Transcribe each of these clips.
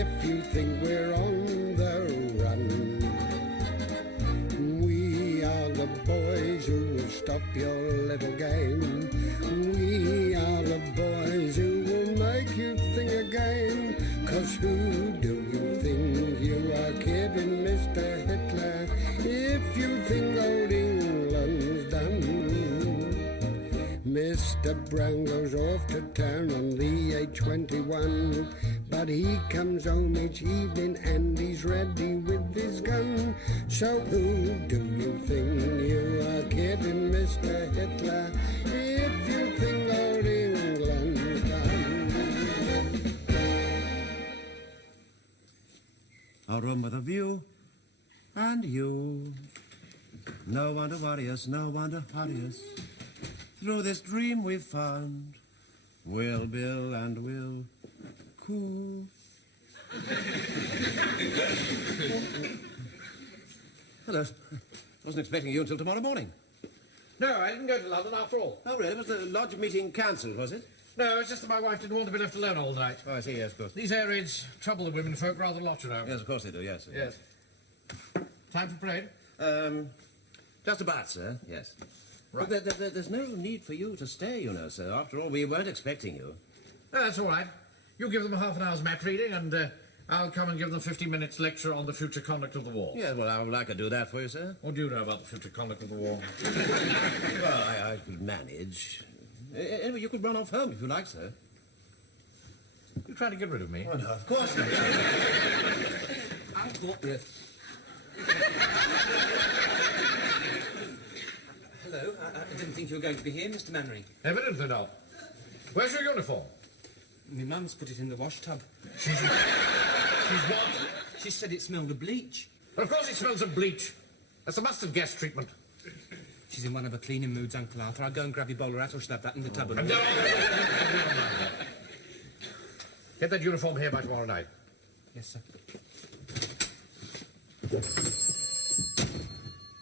if you think we're on the run. We are the boys who will stop your little game. We are the boys who will make you think again. 'Cause who do you think you are kidding, Mr. Hitler, if you think old England's done? Mr. Brown goes off to town on the A21, but he comes home each evening and he's ready with his gun. So who do you think you are kidding, Mr. Hitler, if you think old England's done? A room with a view, and you. No one to worry us, no one to hurry us. Through this dream we've found, we'll bill and we'll coo. Hello. Wasn't expecting you until tomorrow morning. No, I didn't go to London after all. Oh, really? Was the lodge meeting cancelled, was it? No, it's just that my wife didn't want to be left alone all night. Oh, I see, yes, of course. These air raids trouble the women folk rather a lot, you know. Yes, of course they do, yes. Yes. Time for parade? Just about, sir, yes. Right. But there's no need for you to stay, you know, sir. After all, we weren't expecting you. No, that's all right. You give them half an hour's map reading and I'll come and give them 15 minutes lecture on the future conduct of the war. Yes, well, I would like to do that for you, sir. What do you know about the future conduct of the war? Well, I could manage. Anyway, you could run off home if you like, sir. You're trying to get rid of me? Oh, no, of course not. I thought this. Hello, I didn't think you were going to be here, Mr. Mainwaring. Evidently not. Where's your uniform? My mum's put it in the wash tub. She's what? She said it smelled of bleach. Of course it smells of bleach. That's a mustard gas treatment. She's in one of her cleaning moods, Uncle Arthur. I'll go and grab your bowler hat or she'll have that in the tub. No. Get that uniform here by tomorrow night. Yes, sir.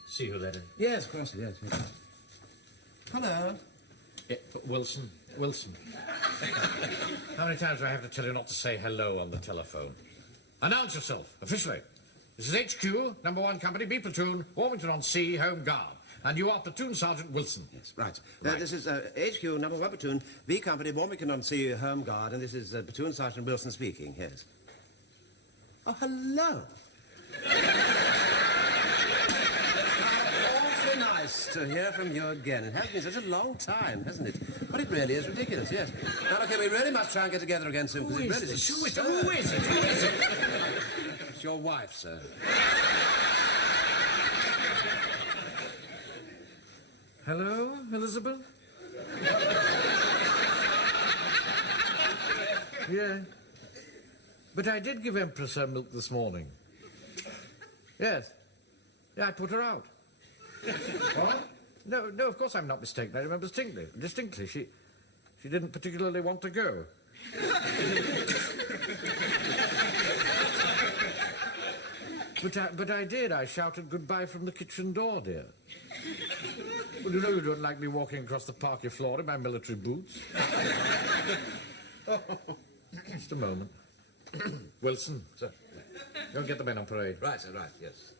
See who that is. Yes, of course, yes. Hello. Yeah, Wilson. How many times do I have to tell you not to say hello on the telephone? Announce yourself, officially. This is HQ, number 1 company, B platoon, Warmington-on-Sea, Home Guard. And you are Platoon Sergeant Wilson. Yes, right. This is HQ, number 1 platoon, B company, Warmington-on-Sea, Home Guard, and this is Platoon Sergeant Wilson speaking, yes. Oh, hello. Awfully nice to hear from you again. It has been such a long time, hasn't it? But it really is ridiculous, yes. Now, okay, we really must try and get together again soon, because it really is... Who is it? It's your wife, sir. Hello, Elizabeth? Yeah. But I did give Empress her milk this morning. Yes. Yeah, I put her out. What? No, of course I'm not mistaken. I remember distinctly. She didn't particularly want to go. But I did. I shouted goodbye from the kitchen door, dear. Well, you know you don't like me walking across the parquet floor in my military boots. Just a moment. Wilson, sir. Go and get the men on parade. Right, sir, right, yes.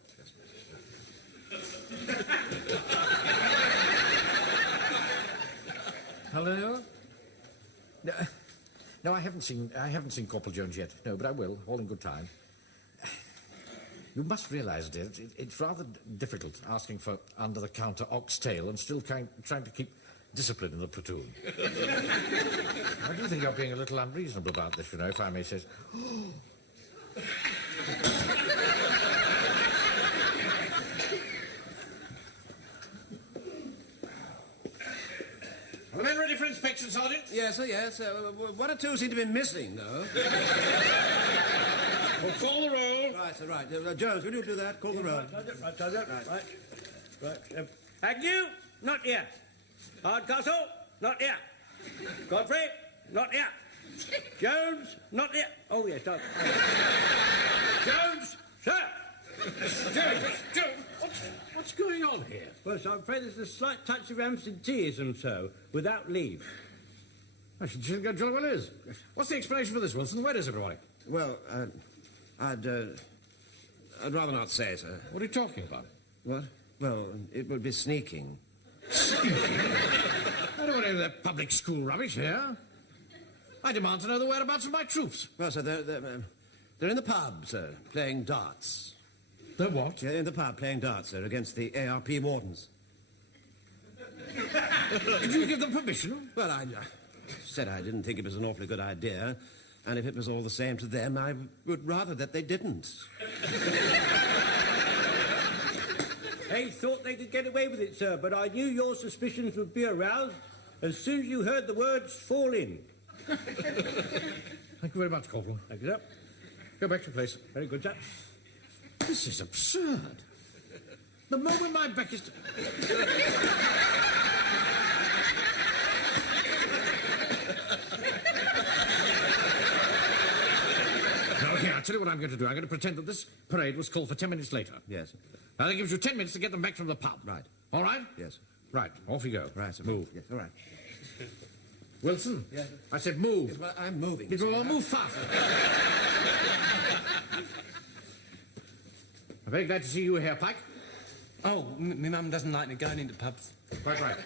Hello? No, I haven't seen Corporal Jones yet. No, but I will, all in good time. You must realise, dear, it's rather difficult asking for under-the-counter oxtail and still trying to keep discipline in the platoon. I do think you're being a little unreasonable about this, you know, if I may say so. Are the men ready for inspection, Sergeant? Yes, sir, yes. One or two seem to be missing, though. We'll call the roll. Right, sir, right. Jones, will you do that? Call the roll. Right. Agnew, not here. Hardcastle, not here. Godfrey, not here. Jones, not here. Oh, yes, Jones, sir. Jones, what's going on here? Well, so I'm afraid there's a slight touch of absenteeism, so, without leave. I should go jolly well is. What's the explanation for this, Wilson? Where is everybody? Well, I'd rather not say, sir. What are you talking about? What? Well, it would be sneaking. I don't want any of that public school rubbish here. I demand to know the whereabouts of my troops. Well, sir, they're in the pub, sir, playing darts. They're what? Yeah, in the pub, playing darts, sir, against the ARP wardens. Did you give them permission? Well, I said I didn't think it was an awfully good idea, and if it was all the same to them, I would rather that they didn't. They thought they could get away with it, sir, but I knew your suspicions would be aroused as soon as you heard the words fall in. Thank you very much, Corporal. Thank you, sir. Go back to your place. Very good, sir. This is absurd. The moment my back is... Okay, I'll tell you what I'm going to do. I'm going to pretend that this parade was called for 10 minutes later. Yes. Now, that gives you 10 minutes to get them back from the pub. Right. All right? Yes. Right, off you go. Right, sir. Move. Yes, all right. Wilson? Yes. I said move. Yes, well, I'm moving. People will move faster. I'm very glad to see you here, Pike. Oh, my mum doesn't like me going into pubs. Quite right.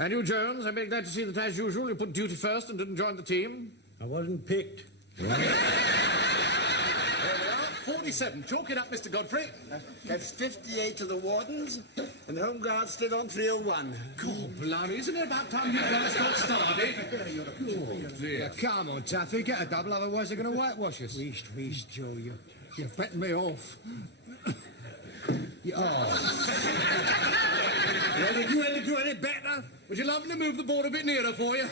And you, Jones, I'm very glad to see that, as usual, you put duty first and didn't join the team. I wasn't picked. 47. Chalk it up, Mr. Godfrey. That's 58 to the wardens, and the Home Guard stood on 301. God, blimey, isn't it about time you guys got started? Oh, dear. Come on, Taffy, get a double, otherwise they're going to whitewash us. Wheeze, Joe, you're betting me off. Well, did you ever do any better? Would you like me to move the board a bit nearer for you?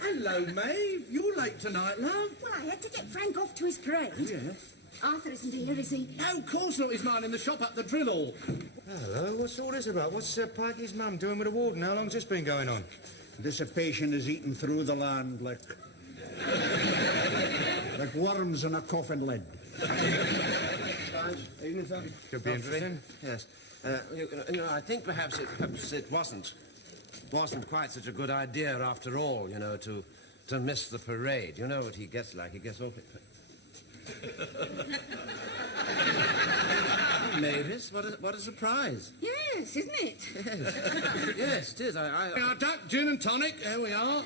Hello, Maeve. You're late tonight, love. Well, I had to get Frank off to his parade. Yes. Arthur isn't here, is he? No, of course not. He's mine in the shop up the drill hall. Hello, what's all this about? What's Pikey's mum doing with the warden? How long's this been going on? Dissipation is eaten through the land like worms in a coffin lid. Could be interesting. Yes. You know, I think perhaps it wasn't quite such a good idea after all, you know, to miss the parade. You know what he gets like. He gets awfully... Mavis, what a surprise. Yes, isn't it? Yes, it is. Our duck, gin and tonic. There we are.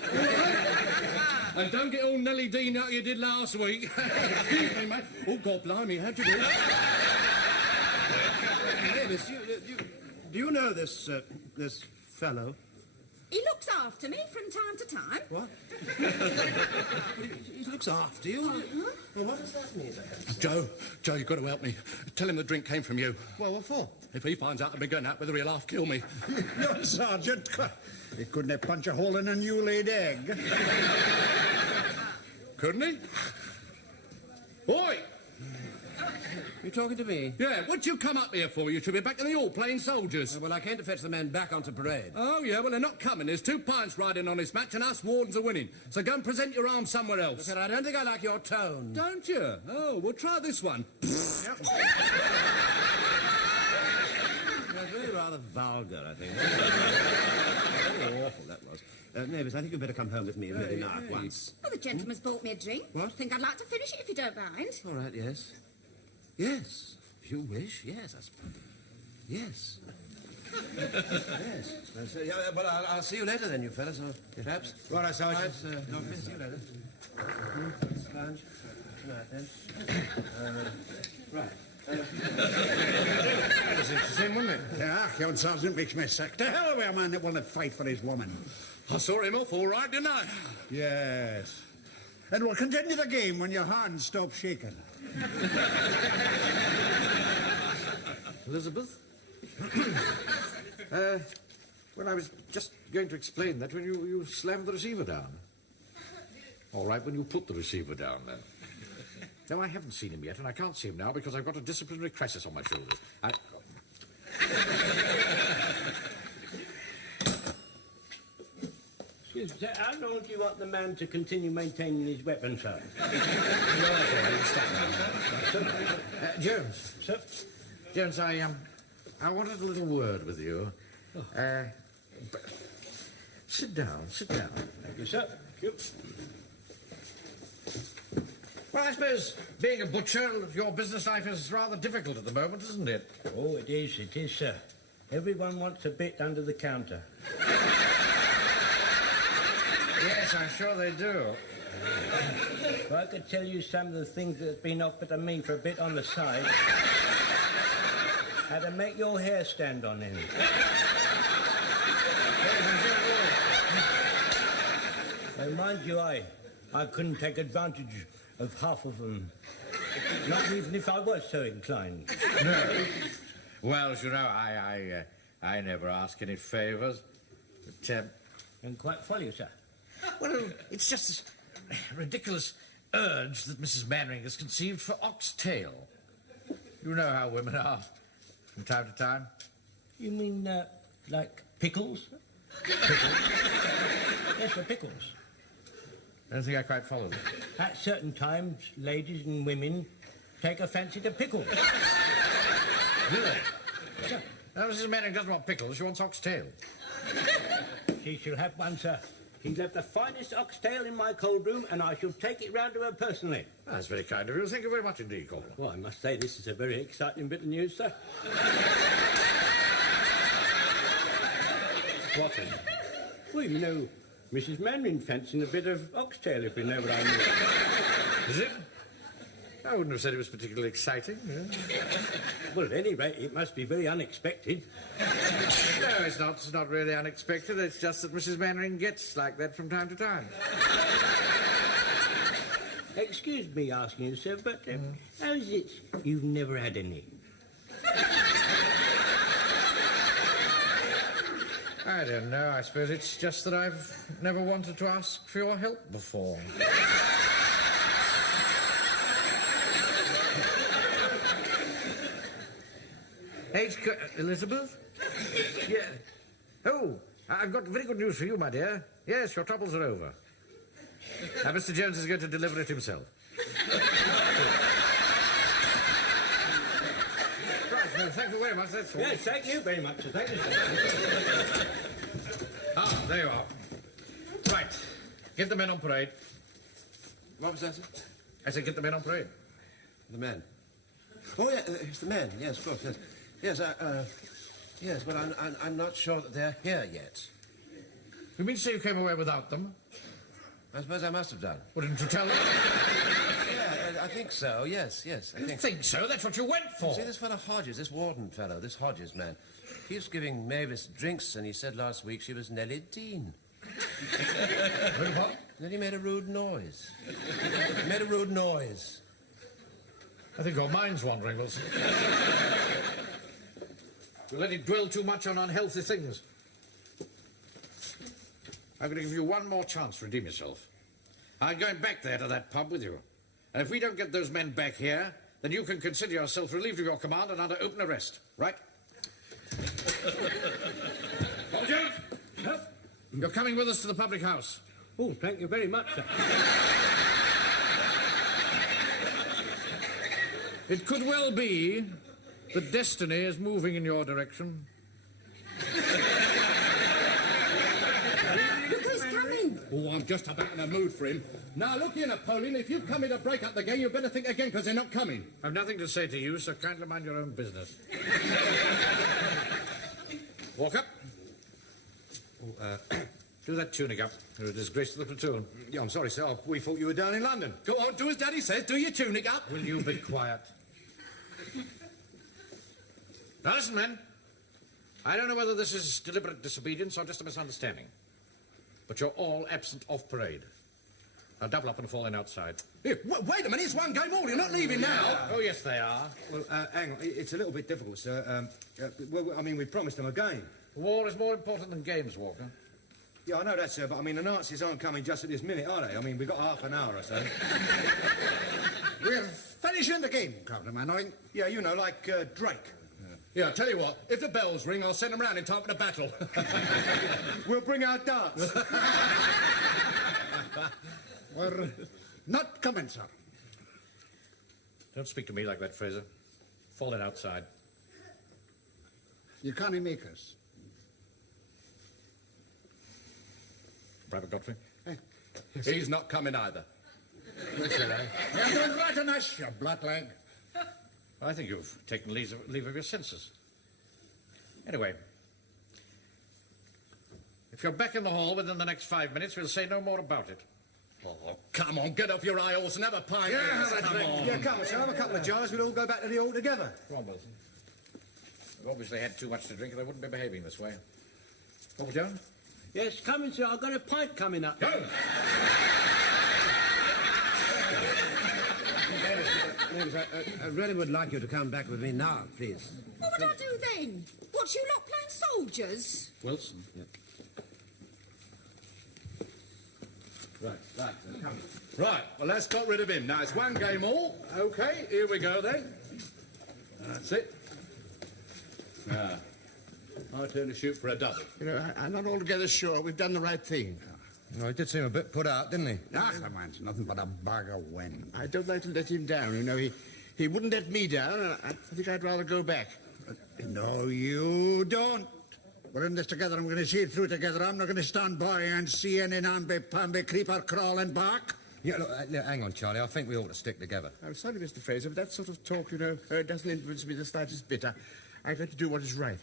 And don't get all Nelly Dean out you did last week. Excuse me, mate. Oh, God blimey, how'd you do? Mavis, do you know this fellow? He looks after me from time to time. What? He looks after you? Well, what does that mean? Joe, you've got to help me. Tell him the drink came from you. Well, what for? If he finds out I've been going out with her, he'll half kill me. No, Sergeant. He couldn't have punched a hole in a new-laid egg. Couldn't he? Oi! You talking to me? Yeah, what'd you come up here for? You should be back in the hall playing soldiers. Well, I came to fetch the men back onto parade. Oh, yeah, well, they're not coming. There's 2 pints riding on this match and us wardens are winning. So go and present your arms somewhere else. Look, I don't think I like your tone. Don't you? Oh, well, try this one. That's really rather vulgar, I think. Very awful, that was. Mavis, I think you'd better come home with me and maybe now at once. Well, the gentleman's bought me a drink. What? Think I'd like to finish it if you don't mind. All right, yes. Yes, if you wish, yes. Yes. Yes. Well, I'll see you later then, you fellas, or perhaps. All right, Sergeant. Right, see you later. Lunch. Tonight, then. Right. That was interesting, wasn't it? Yeah, young Sergeant makes me sick. To hell with a man that will fight for his woman. I saw him off all right, didn't I? Yes. And we'll continue the game when your hands stop shaking. Elizabeth? Well, I was just going to explain that when you slammed the receiver down. All right, when you put the receiver down, then. No, I haven't seen him yet, and I can't see him now because I've got a disciplinary crisis on my shoulders. Excuse me, sir, how long do you want the man to continue maintaining his weapon, sir? Jones. Sir? Jones, I wanted a little word with you. Sit down. Thank you, sir. Thank you. Well, I suppose being a butcher, your business life is rather difficult at the moment, isn't it? Oh, it is, sir. Everyone wants a bit under the counter. Yes, I'm sure they do. If I could tell you some of the things that have been offered to me for a bit on the side, how to make your hair stand on end. Well, mind you, I couldn't take advantage of half of them. Not even if I was so inclined. No. Well, you know, I never ask any favours. But, And quite follow, sir. well, it's just this ridiculous urge that Mrs. Mainwaring has conceived for oxtail. You know how women are from time to time. You mean, like pickles? Pickles? Yes, the pickles. I don't think I quite follow them. At certain times, ladies and women take a fancy to pickles. Really? Sir, Now, Mrs. Mainwaring doesn't want pickles, she wants oxtail. she shall have one, sir. He's left the finest oxtail in my cold room, and I shall take it round to her personally. That's very kind of you. Thank you very much indeed, Corporal. Well, I must say this is a very exciting bit of news, sir. What is it? Well, you know, Mrs. Mainwaring fancying a bit of oxtail, if you know what I mean. Is it? I wouldn't have said it was particularly exciting. Yeah. Well, at any rate, it must be very unexpected. No, it's not. It's not really unexpected. It's just that Mrs. Mainwaring gets like that from time to time. Excuse me asking you, sir, but how is it you've never had any? I don't know. I suppose it's just that I've never wanted to ask for your help before. Elizabeth? Yeah. Oh, I've got very good news for you, my dear. Yes, your troubles are over. Now, Mr. Jones is going to deliver it himself. Right, no, thank you very much, that's all. Yes, thank you very much, sir. Thank you, sir. Ah, there you are. Right. Get the men on parade. What was that, sir? I said get the men on parade. The men. Oh, yeah, it's the men. Yes, of course, yes. Yes, yes, but I'm not sure that they're here yet. You mean to say you came away without them? I suppose I must have done. Well, didn't you tell them? Yeah, I think so, yes, I think so? That's what you went for. See, this fellow Hodges, this warden fellow, this Hodges man, keeps giving Mavis drinks, and he said last week she was nearly teen. Really what? Then he made a rude noise. He made a rude noise. I think your mind's wandering, Wilson. You let it dwell too much on unhealthy things. I'm going to give you one more chance to redeem yourself. I'm going back there to that pub with you. And if we don't get those men back here, then you can consider yourself relieved of your command and under open arrest, right? Jones! Yep. You're coming with us to the public house. Oh, thank you very much, sir. It could well be that destiny is moving in your direction. Look who's coming. Oh, I'm just about in a mood for him. Now, look here, Napoleon, if you've come here to break up the game, you better think again, because they're not coming. I've nothing to say to you, so kindly mind your own business. Walk up. Do that tuning up. You're a disgrace to the platoon. Yeah, I'm sorry, sir. We thought you were down in London. Go on, do as Daddy says. Do your tunic up. Will you be quiet? Now listen, men. I don't know whether this is deliberate disobedience or just a misunderstanding. But you're all absent off parade. Now double up and fall in outside. Here, wait a minute, it's one game all. You're not leaving now. Oh, yes, they are. Well, hang on. It's a little bit difficult, sir. Well, I mean, we promised them a game. War is more important than games, Walker. Yeah, I know that, sir, but I mean, the Nazis aren't coming just at this minute, are they? I mean, we've got half an hour or so. We're finishing the game, Captain Mainwaring. Yeah, you know, like Drake. Yeah, I'll tell you what, if the bells ring, I'll send them round in time for the battle. We'll bring our darts. We're not coming, sir. Don't speak to me like that, Fraser. Fall in outside. You can't make us. Private Godfrey. He's not coming either. Listen, you're doing right on us, you blackleg. I think you've taken leave of your senses. Anyway, if you're back in the hall within the next 5 minutes, we'll say no more about it. Oh, come on, get off your eye horse and have a pint. Come on. Yeah, come on, sir. Have a couple of jars. We'll all go back to the hall together. Come on, Wilson. You've obviously had too much to drink, or they wouldn't be behaving this way. Corporal Jones? Yes, coming, sir. I've got a pint coming up. Go! Ladies, I really would like you to come back with me now, please. What would I do then? What, you lot playing soldiers? Wilson? Yeah. Right, come. Right, well, let's get rid of him. Now, it's one game all. OK, here we go, then. That's it. Now, my turn to shoot for a double. You know, I'm not altogether sure we've done the right thing. No, he did seem a bit put out, didn't he? Ah, The man's nothing but a bag of wind. I don't like to let him down. You know, he wouldn't let me down, and I think I'd rather go back. No, you don't. We're in this together. I'm going to see it through together. I'm not going to stand by and see any namby-pamby creeper crawling back. Yeah, look, hang on, Charlie. I think we ought to stick together. I'm sorry, Mr. Fraser, but that sort of talk, you know, doesn't influence me the slightest bit. I'd like to do what is right.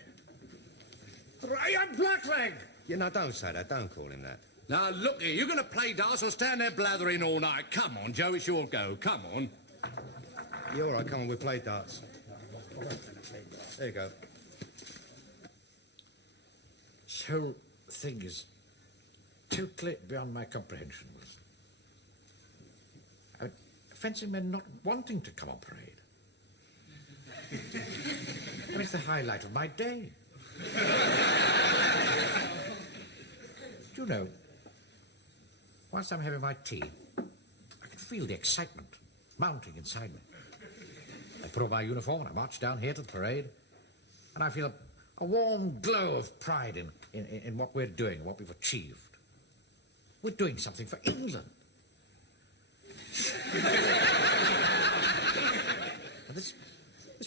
I'm blackleg! Yeah, no, don't say that. Don't call him that. Now, look here. You're going to play darts or stand there blathering all night? Come on, Joe. It's your go. Come on. Yeah, all right, come on. We'll play darts. There you go. This whole thing is totally beyond my comprehension, Wilson. I fancy men not wanting to come on parade. I mean, it's the highlight of my day. Do you know, whilst I'm having my tea, I can feel the excitement mounting inside me. I put on my uniform and I march down here to the parade, and I feel a warm glow of pride in what we're doing, what we've achieved. We're doing something for England. And this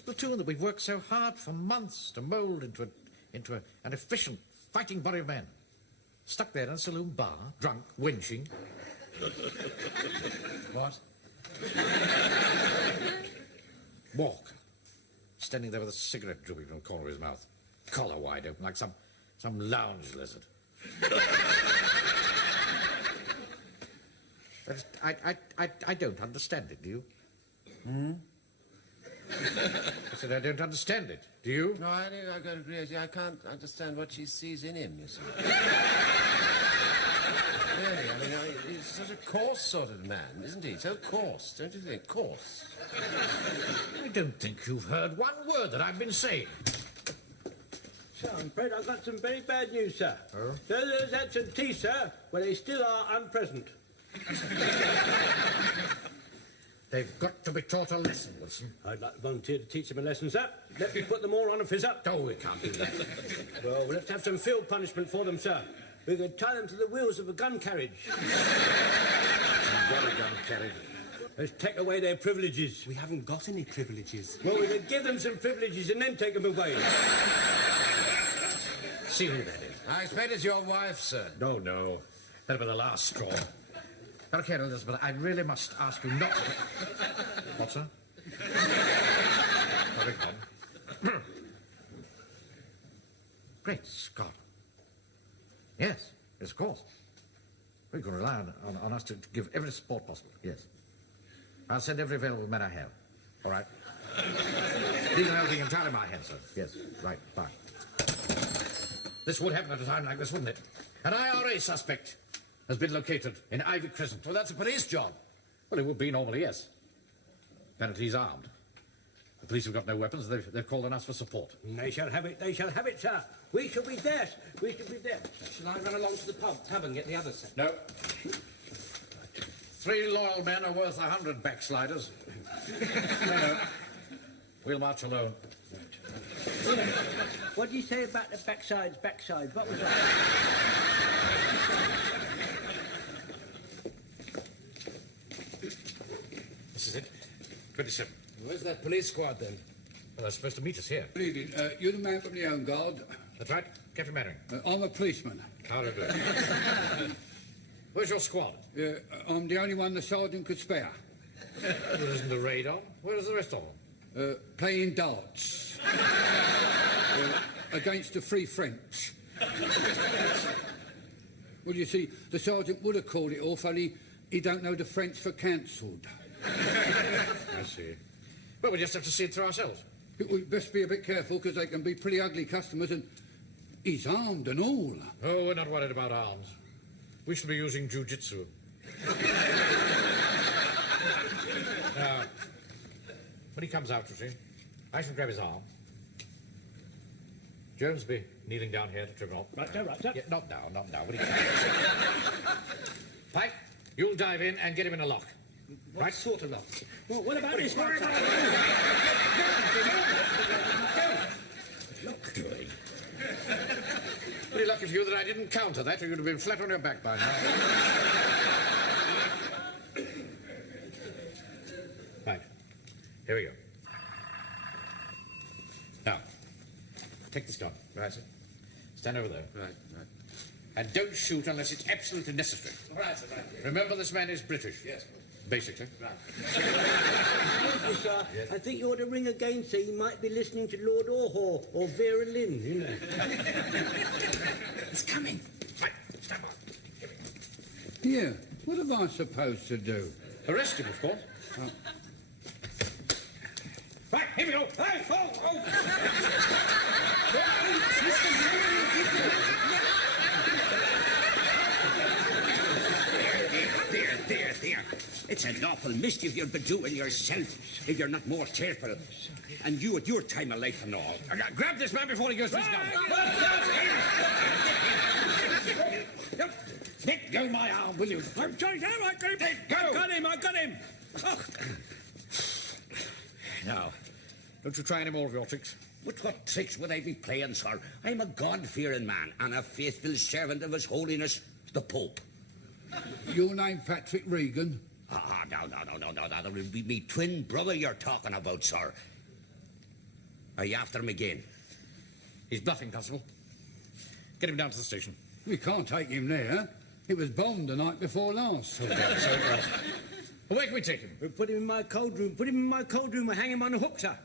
platoon that we've worked so hard for months to mould into an efficient fighting body of men, stuck there in a saloon bar, drunk, winching. What? Walker, standing there with a cigarette drooping from the corner of his mouth, collar wide open, like some lounge lizard. I don't understand it, do you? I said I don't understand it. Do you? No, I got to agree. I can't understand what she sees in him, you see. Really, I mean, he's such a coarse sort of man, isn't he? So coarse, don't you think? Coarse. I don't think you've heard one word that I've been saying. Sir, I'm afraid I've got some very bad news, sir. Oh? Those absentees, sir, well, they still are unpresent. They've got to be taught a lesson, Wilson. I'd like to volunteer to teach them a lesson, sir. Let me put them all on a fizz-up. Oh, we can't do that. Well, we'll have to have some field punishment for them, sir. We could tie them to the wheels of a gun carriage. Got a gun carriage. Let's take away their privileges. We haven't got any privileges. Well, we could give them some privileges and then take them away. See who that is. I expect it's your wife, sir. No. That'll be the last straw. Okay, Elizabeth, I really must ask you not to... What, sir? Very good. Great Scott. Yes, of course. We can rely on us to give every support possible, yes. I'll send every available man I have. All right. These are everything entirely in my hands, sir. Yes, right, fine. This would happen at a time like this, wouldn't it? An IRA suspect has been located in Ivy Crescent. Well, that's a police job. Well, it would be normally, yes. Apparently he's armed. The police have got no weapons. They've called on us for support. They shall have it, sir. We shall be there. We shall be there. Shall I run along to the pub and get the other set? No. 3 loyal men are worth 100 backsliders. No. We'll march alone. What do you say about the backsides? What was that? This is it. 27. Where's that police squad, then? Well, they're supposed to meet us here. Good evening. You're the man from the Home Guard. That's right. Captain Mainwaring. I'm a policeman. How do you do? Where's your squad? I'm the only one the sergeant could spare. There isn't a raid on. Where's the rest of them? Playing darts. Against the Free French. Well, you see, the sergeant would have called it off, only he don't know the French for cancelled. I see. Well, we just have to see it through ourselves. We'd best be a bit careful, because they can be pretty ugly customers, and he's armed and all. Oh, we're not worried about arms. We should be using jiu-jitsu. Now, when he comes out, you see, I shall grab his arm. Jones be kneeling down here to trim him off. Right, sir, right, sir. Yeah, not now, not now. When he comes. Pike, you'll dive in and get him in a lock. What sort of lock? Well, what about this one? Look doing. Pretty lucky for you that I didn't counter that, or you'd have been flat on your back by now. Right. Here we go. Now, take this gun. Right, sir. Stand over there. Right. And don't shoot unless it's absolutely necessary. Right, sir, right. Remember, this man is British. Yes. Basically. Right. Sir, I think you ought to ring again, so you might be listening to Lord Orhor or Vera Lynn, you know. He's coming. Right, stand by. Here, what am I supposed to do? Arrest him, of course. Right, here we go. Hey, There. It's an awful mischief you'll be doing yourself if you're not more careful. And you at your time of life and all. Grab this man before he goes to his gun. Let go my arm, will you? I'm sorry, sir, I got him. Let go. I got him. Oh. Now, don't you try any more of your tricks. But what tricks would I be playing, sir? I'm a God-fearing man and a faithful servant of His Holiness, the Pope. Your name Patrick Regan? No. That would be me twin brother you're talking about, sir. Are you after him again? He's bluffing, Constable. Get him down to the station. We can't take him there. He was bombed the night before last. So it was. Well, where can we take him? We'll put him in my cold room. We'll hang him on a hook, sir.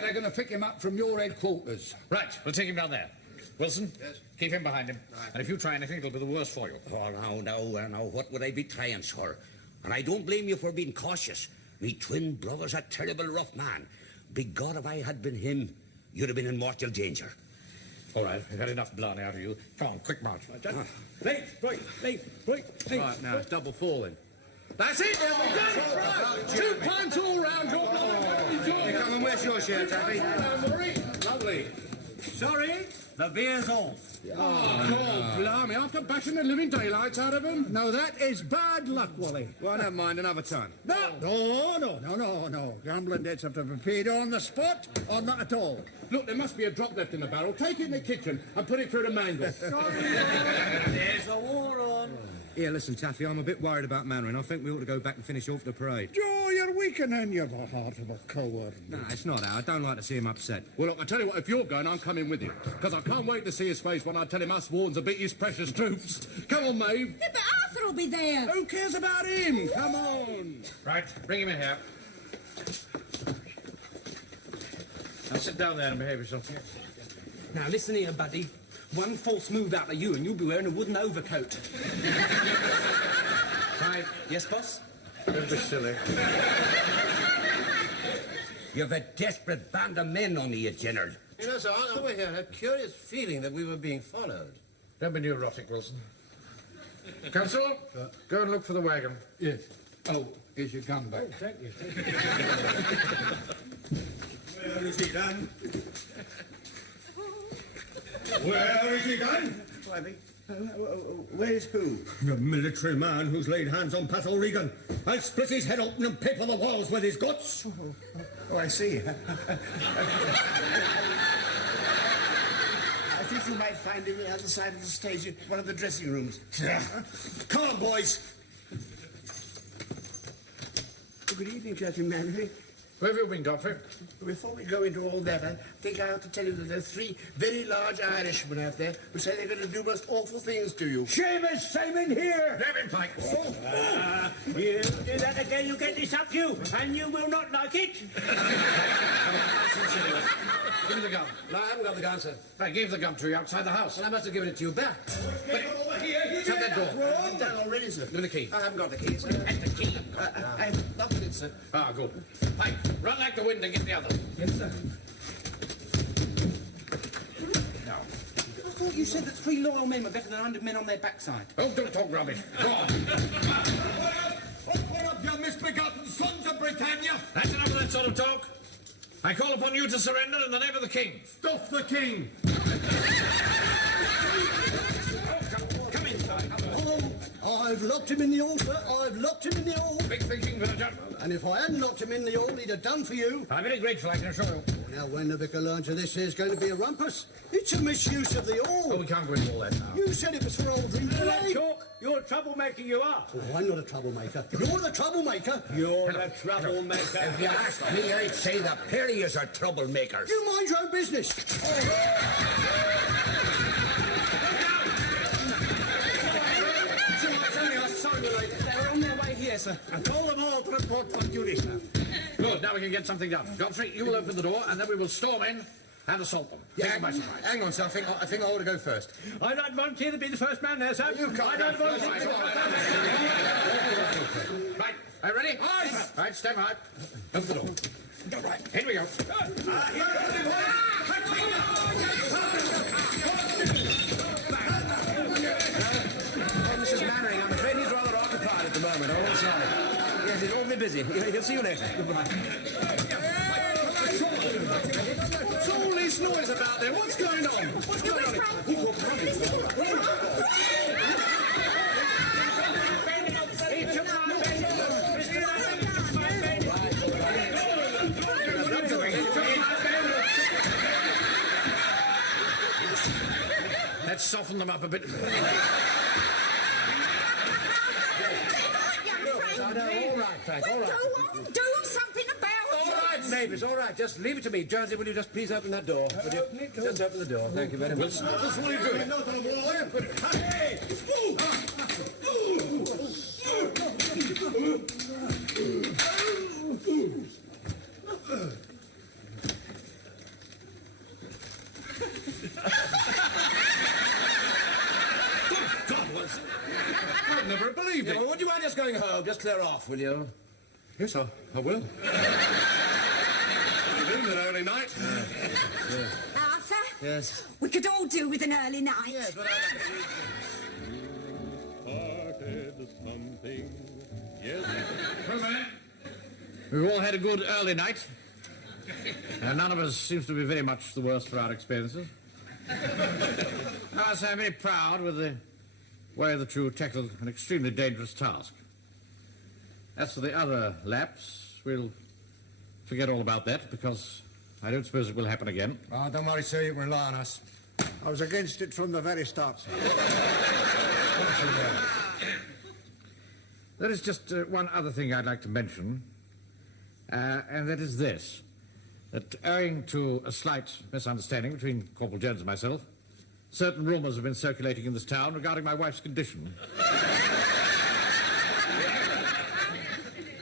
They're going to pick him up from your headquarters. Right, we'll take him down there. Wilson, yes. Keep him behind him. Right. And if you try anything, it'll be the worse for you. Oh, no. What would I be trying, sir? And I don't blame you for being cautious. Me twin brother's a terrible rough man. Big God, if I had been him, you'd have been in mortal danger. All right, we've had enough blood out of you. Come on, quick march. Right. Right, now, it's double falling. That's it, there we go. Right. 2 pints all round. Hey, come on, where's your share, Taffy? Lovely. Sorry, the beer's off. Oh, blimey, after bashing the living daylights out of him? No, that is bad luck, Wally. Well, never mind, another time. No. Gambling debts have to be paid on the spot or not at all. Look, there must be a drop left in the barrel. Take it in the kitchen and put it through the mangle. There's a war on. Here, listen, Taffy, I'm a bit worried about Mainwaring. I think we ought to go back and finish off the parade. Joe, you're weakening. You're the heart of a coward. No, it's not that. I don't like to see him upset. Well, look, I tell you what, if you're going, I'm coming with you. Because I can't wait to see his face when I tell him us Warns have beat his precious troops. Come on, Maeve. Yeah, but Arthur will be there. Who cares about him? Come on. Right, bring him in here. Now sit down there and behave yourself. Now, listen here, buddy. One false move out of you and you'll be wearing a wooden overcoat. Right. Yes, boss? Don't be silly. You've a desperate band of men on you, General. You know, sir, I over here had a curious feeling that we were being followed. Don't be neurotic, Wilson. Constable, go and look for the wagon. Yes. Oh, here's your gun back. Thank you. Where is he gone? Where is he gone? Where's who? The military man who's laid hands on Pat O'Regan. I'll split his head open and paper the walls with his guts. Oh, I see. I think you might find him on the other side of the stage in one of the dressing rooms. Come on, boys. Good evening, Captain Mainwaring. Where have you been, Godfrey? Before we go into all that, I think I ought to tell you that there's 3 very large Irishmen out there who say they're going to do most awful things to you. Seamus, Simon here! David Pike. You do that again, you'll get this up to you, and you will not like it. Give me the gun. No, I haven't got the gun, sir. I gave the gun to you outside the house. Well, I must have given it to you back. Shut that door. I'm done already, sir. Give me the key. I haven't got the key, sir. And the key. I locked it, sir. Ah, good. Pike, run like the wind and get the other. Yes, sir. Now. I thought you said that 3 loyal men were better than 100 men on their backside. Oh, don't talk rubbish. Go on. What up, you misbegotten sons of Britannia? That's enough of that sort of talk. I call upon you to surrender in the name of the king. Stuff the king! Come inside. I've locked him in the hall, sir. I've locked him in the hall. Big thinking, Villager. And if I hadn't locked him in the hall, he'd have done for you. I'm very grateful, I can assure you. Now, when the vicar learns of this, there's going to be a rumpus. It's a misuse of the hall. Oh, we can't go into all that now. You said it was for old drinking, eh? Talk, you're a troublemaker, you are. Oh, I'm not a troublemaker. You're the troublemaker. You're the troublemaker. If you asked me, I'd say the Perriers are troublemakers. You mind your own business. They're on their way here, sir. I told them all to report for duty, sir. Good, now we can get something done. Godfrey, you will open the door, and then we will storm in and assault them. Take them by surprise. Hang on, sir. I think I ought to go first. I don't volunteer to be the first man there, sir. You can't I don't go volunteer to be the first man there. Right, are you ready? Aye. Right, stand by. Open the door. Right, in we go. Mrs. Mainwaring, I'm afraid he's rather occupied at the moment, on all sides. Yes, he's awfully busy. He'll see you later. Goodbye. What's all this noise about there? What's going on? What's going on? Let's soften them up a bit. Young friend. All right, Frank, all right. Go on, do something about All it. right, neighbours, all right. Just leave it to me. Jonesy, will you just please open that door? Would you? Just open the door. Thank you very much. What are you doing? I'd never have believed it. Well, would you mind just going home? Just clear off, will you? Yes, I will. Been an early night. Arthur? Yes. We could all do with an early night. Yes, but For a minute. We've all had a good early night. And none of us seems to be very much the worse for our experiences. I say I'm very proud with the way that you tackled an extremely dangerous task. As for the other laps, we'll forget all about that, because I don't suppose it will happen again. Oh, don't worry, sir. You can rely on us. I was against it from the very start, sir. There is just one other thing I'd like to mention, and that is this, that owing to a slight misunderstanding between Corporal Jones and myself, certain rumours have been circulating in this town regarding my wife's condition.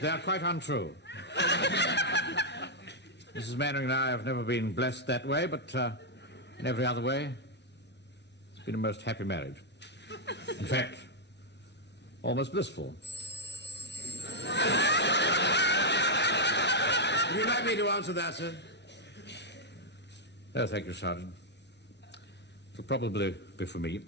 They are quite untrue. Mrs. Mainwaring and I have never been blessed that way, but in every other way, it's been a most happy marriage. In fact, almost blissful. would you like me to answer that, sir? No, thank you, Sergeant. It'll probably be for me.